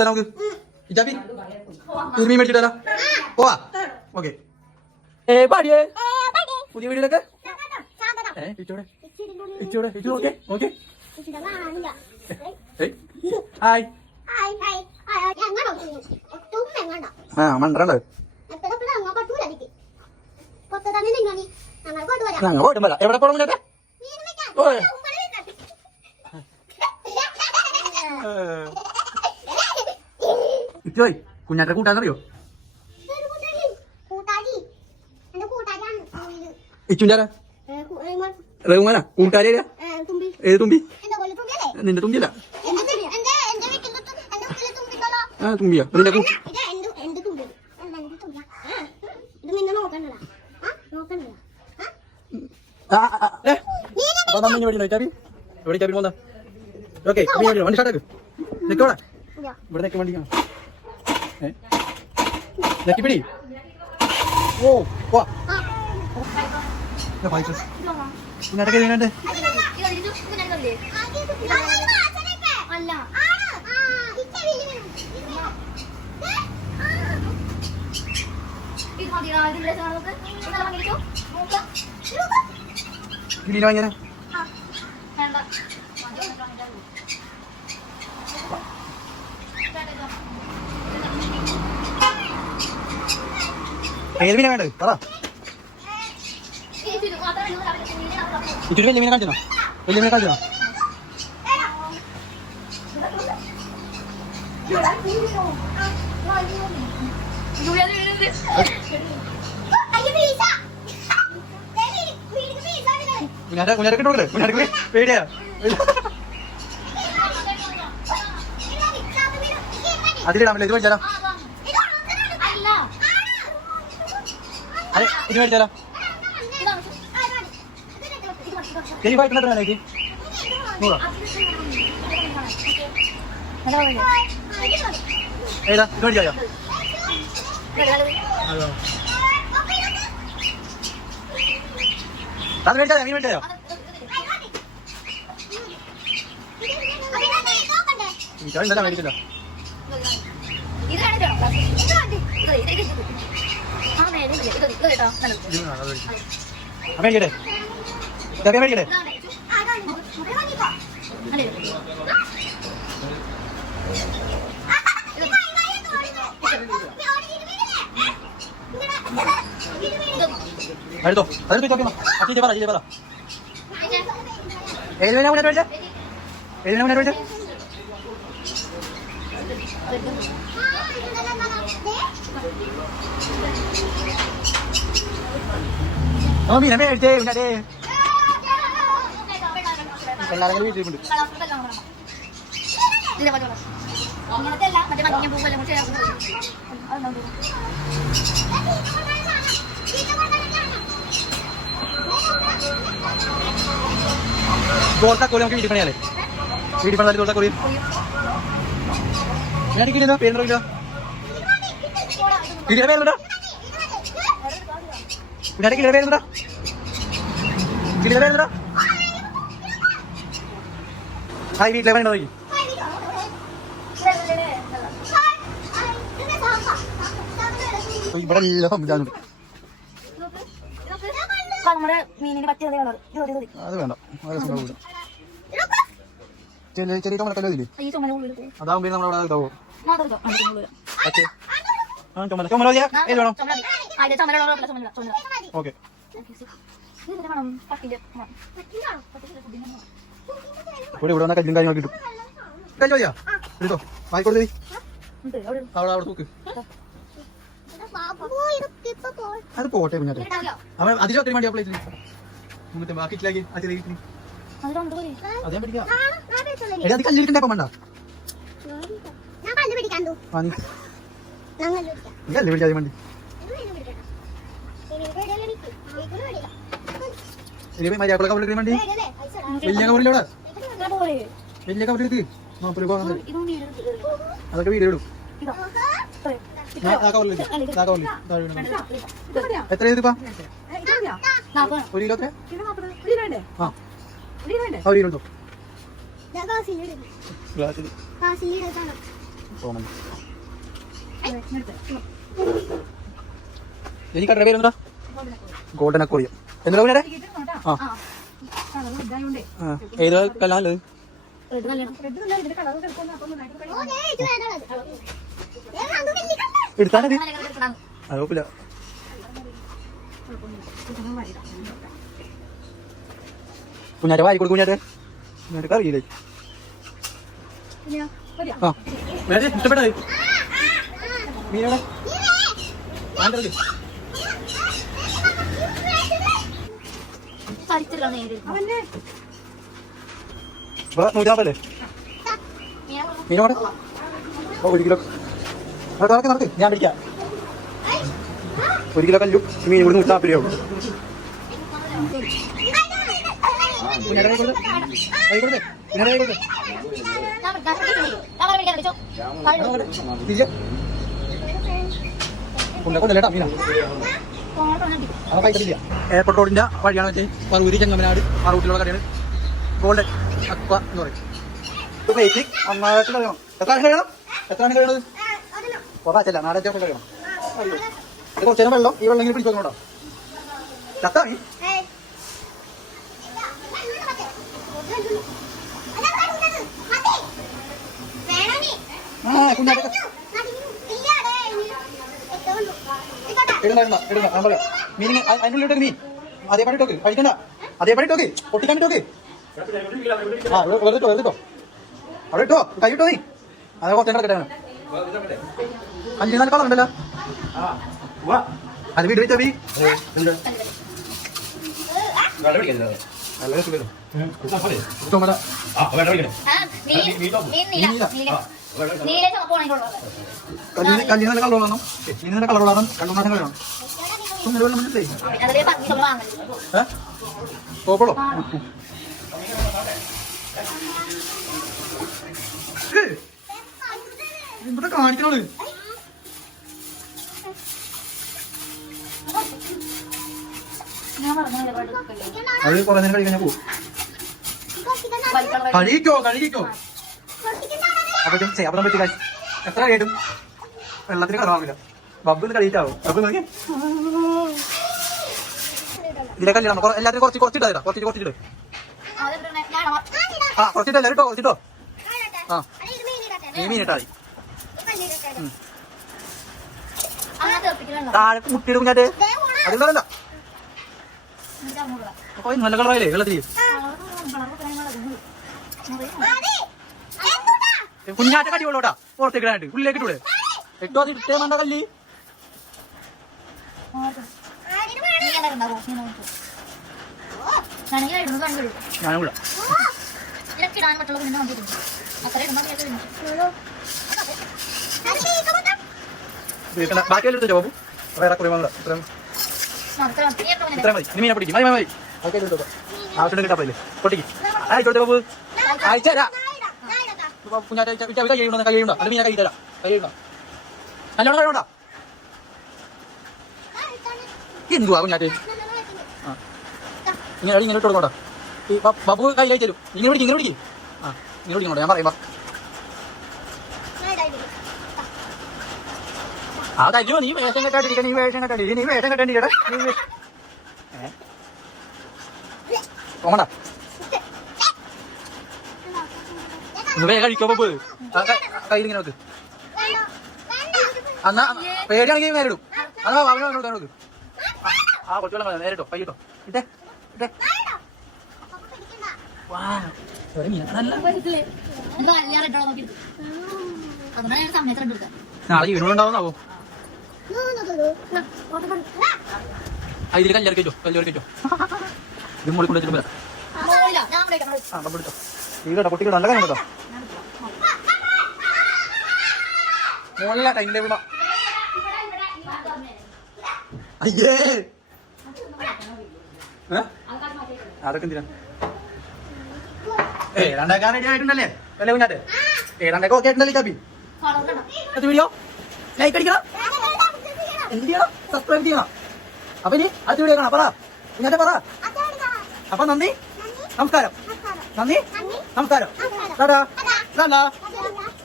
മേടിച്ചിട്ടാ നമുക്ക് ഇജാബി മീൻ മേടിച്ചിട്ടാ പോവാ ഓക്കെ പാടിയേ പുതിയ വീഡിയോയിലൊക്കെ ഇച്ചോടെ ഓക്കെ ഓക്കെ ഹായ് ആ മണ്ടേ ഞങ്ങൾ പോയിട്ടുണ്ടല്ലോ എവിടെ പോകണം ചേട്ടാ ഇച്ചോയ് കുഞ്ഞാറ്റ കൂട്ടാന്നറിയോ ഇച്ചുണ്ടാരാ റഹ്മാനാ കൂട്ടുകാരി ഏത് തുമ്പി നിന്റെ തുമ്പിയല്ല ആ തുമ്പിയാ നിന്റെ എവിടെ പോന്ന ഓക്കെ വണ്ടി സ്റ്റാർട്ടാക്ക് നിക്കോടെ ഇവിടെ നിൽക്കാൻ വണ്ടി നെറ്റിപ്പിടി ഓ വാ കുഞ്ഞാട്ടൊക്കെ എങ്ങനെയുണ്ട് കിളീനെ വാങ്ങിയാ ഏത് മീനാ വേണ്ടത് പറ ഇച്ചിരി വലിയ മീനെ കാണിച്ചോ വലിയ മീനെ കാണിച്ചോ കുഞ്ഞാറ്റൊക്കെ കൊടുക്കല്ലേ കുഞ്ഞാറ്റൊക്കെ പേടിയാ അതിലിടാമല്ലോ ഇത് മേടിച്ചാലോ അതെ ഇത് മേടിച്ചാലോ ശരി ഫൈറ്റിന് എത്ര വേണേക്ക് 100 ഏതാ ഇത് മേടിച്ചാലോ അത് മേടിച്ചാലോ നീ മേടിച്ചാലോ എന്താ മേടിച്ചല്ലോ മേടിക്കട്ടെ ഇതൊക്കെ മേടിക്കട്ടെ എടുത്തോ അതെടുത്ത് അച്ഛൻ പറ പറ ഏത് മീനാ മുന്നേറ്റ് മേടിച്ചേ ഏത് മീനാ മുന്നേറ്റ് മേടിച്ചേ ഓ മീനെ മേടിച്ചേ മുന്നേ എല്ലാവരും വീട്ടിലുണ്ട് തോർത്താക്കോലി നമുക്ക് വീട്ടിൽ പണിയാലേ വീട്ടിൽ പണിയാലേ തോർത്താക്കോലി ഞാൻ കിട്ടിയോ പേരുണ്ടോ കിട്ടിയ പേരുണ്ടോ പിന്നെ കിട്ടിയ പേരുണ്ടോ കിട്ടിയ പേരുണ്ടോ ഹായ് വീട്ടിലെ പണിയുണ്ടോ നോക്കി ഇവിടെ എല്ലാം ഇതാണുണ്ട് അത് വേണ്ട ചെറിയ ചുമലക്കല്ലോ ഇല്ലേ അതാവുമ്പോ നമ്മളവിടെ ഇതാവോ ചുമല ഏത് വേണം ഓക്കെ ഇവിടെ വന്നാൽ കല്ലും കാര്യങ്ങളൊക്കെ കിട്ടും ചോദിയാ എടുത്തോ വായിക്കോട്ടെ അവിടെ അവിടെ നോക്ക് അത് പോട്ടെ കുഞ്ഞാട്ടെ അവൻ അതിലൊക്കെ വേണ്ടി അപ്ലൈ ചെയ്തു മുന്നത്തെ ബാക്കിട്ടിലാക്കി ആ ചെറിയ വീട്ടിൽ അതേ പിടിക്കാം എടാ അത് കല്ലിരിക്കണ്ടേ അപ്പം വേണ്ട ഇതല്ലേ പിടിക്കാതെ വണ്ടി മര്യാദ കവറിൽ വണ്ടി വലിയ കവറിലൂടെ വലിയ കവറിലേക്ക് 40 രൂപ അതൊക്കെ വീഡിയോ ഇടും എത്ര രൂപ ഒരു കിലോ ഒരു കിലോ തോന്നുന്നു. എനിക്ക് കടയുടെ പേരെന്താ? Golden aquarium. എന്താ കുഞ്ഞാട്ടെ? ആ ഏത് കല്ലാണത്? എടുത്താലത് അത് കുഴപ്പമില്ല. കുഞ്ഞാറ്റ വാരി കൊടുക്കും. കുഞ്ഞാറ്റെ കുഞ്ഞാറ്റ അറിയില്ലേ? ആ ഇഷ്ടപ്പെട്ടത് മീനോടെ 150 മീനോടെ 1 കിലോ നടക്ക് ഞാൻ പിടിക്കാം. 1 കിലോ കല്ലും മീൻ ഇവിടെ 140 രൂപ. എയർപോർട്ട് റോഡിന്റെ വഴിയാണ് വെച്ച് പറവൂര് ചെങ്ങമനാട് ആ റൂട്ടിലുള്ള കടയാണ് ഗോൾഡൻ അക്വ എന്ന് പറയും. എത്ര കഴിയണം? എത്ര ആണ് കഴിയണത്? കുറച്ചല്ല 4-5 കഴിയണം. കുറച്ച് നേരം വെള്ളം ഈ വെള്ളം ഇങ്ങനെ പിടിച്ചു നോക്കണോ? ചത്താ മീ കുഞ്ഞാട്ടെ ഇടുന്ന ഞാൻ പറയാം. മീൻ അതിനുള്ളിട്ട് മീൻ അതേപടി ഇട്ടോക്ക്, കഴിക്കണ്ട അതേപടി ഇട്ടോക്ക്, പൊട്ടിക്കാണ്ടിട്ടോക്ക്. ആ വെറുതെ വെറുതെ അവിടെ ഇട്ടോ, കൈ ഇട്ടോ നീ. അത് കുറച്ച് കിട്ടാണ് 5-4 കളർ ഉണ്ടല്ലോ. അത് വീട് വെച്ചാ മീൻ കല്ലിന് കളർ വേണം, മീനിന്റെ കളർ വേണം, കണ്ണുനാശം വേണം. പോപ്പളോ ഇവിടെ കാണിക്കണോള്. അത് കുറെ നേരം കഴിക്കാൻ ഞാൻ പോകും. കഴുകിക്കോ അപ്പൊ പറ്റി കാശ് എത്ര കേട്ടും വെള്ളത്തിന് കളറാവില്ല. ബബ്ബിന്ന് കഴിയിട്ടാവും. ബബ്ബ് നോക്കി ഇതിലെ കല്യാണം എല്ലാത്തിനും കുറച്ചിട്ടാ കുറച്ചിട്ട് ആ കുറച്ചിട്ടല്ല കേട്ടോ കുറച്ചിട്ടോ. ആ നീ മീനിട്ടാ മതി. താഴെ മുട്ടിയിട്ട് കുഞ്ഞാറ്റ് അതുള്ളതല്ല. അപ്പൊ നല്ല കളറായില്ലേ വെള്ളത്തിൽ? കുഞ്ഞാറ്റ കടി കൊള്ളോട്ടാ പുറത്തേക്ക് ഇടാനായിട്ട് ഉള്ളിലേക്ക് ഇട്ടൂടെ? ഇട്ടോ അത് ഇട്ടേ വേണ്ട കല്ലി. ഞാനും കൂടെ ബാക്കി എടുത്തോ ബാബു. വേറെ കുറെ ഇത്ര മതി. മീനെ പിടിക്കും. മതി മതി ആവശ്യം കിട്ടാ പോയില്ലേ പൊട്ടിക്ക്. ആയിക്കോട്ടെ ബാബു അയച്ചാ കുഞ്ഞാറ്റ കൈ കഴിയണ്ട അത് മീനെ കൈ തരാം. കൈ കഴിയണ്ട നല്ലോണം കഴിയണ്ട. എന്തുവാ കുഞ്ഞാറ്റ് ഇങ്ങനെ ഇങ്ങനെ ഇട്ട് കൊടുക്കോട്ടെ. ഈ ബാബു കൈ കഴിച്ചു തരും. ഇങ്ങനെ പിടിക്കും ആ ഇങ്ങനെ പിടിക്കണോട്ടെ ഞാൻ പറയാം. ആ കഴിയോ നീ വേഷം കെട്ടാണ്ടിരിക്കണ നീ വേഷം കെട്ടാണ്ടിരിക്കട്ടെ പോകണ്ട. വേഗം കഴിക്കോ ബാബു. കയ്യിൽ ഇങ്ങനെ നോക്ക്. എന്നാ പേടിയാണെങ്കിൽ നേരിടും. അതാ അവനോട് ആ കൊച്ചുവെള്ളം നേരിട്ടോ കൈയിട്ടോ ഇട്ടേ ഇട്ടേ. നാളെ വീടുണ്ടാവുന്നാവോ? ഇതിൽ കല്ലെടുക്കോ ഇത് മുകളിൽ കൊണ്ടു വരാം. പൊട്ടിക്കോ നല്ല കാര്യം കേട്ടോ. മുകളില ടൈം ടേബിളാ. അയ്യേ അതൊക്കെ എന്തിനാ? രണ്ടാക്കാൻ റെഡി ആയിട്ടുണ്ടല്ലേ അല്ലേ കുഞ്ഞാട്ടെ? രണ്ടൊക്കെ ഓക്കെ ആയിട്ടുണ്ടല്ലേ കാപ്പി? വീഡിയോ ലൈക്ക് അടിക്കണം, എന്ത് ചെയ്യണം? സബ്സ്ക്രൈബ് ചെയ്യണം. അപ്പൊ ഇനി അടുത്ത വീഡിയോ കാണാം. പറ കുഞ്ഞാട്ടെ പറ. അപ്പൊ നന്ദി നമസ്കാരം. നന്ദി നമസ്കാരം.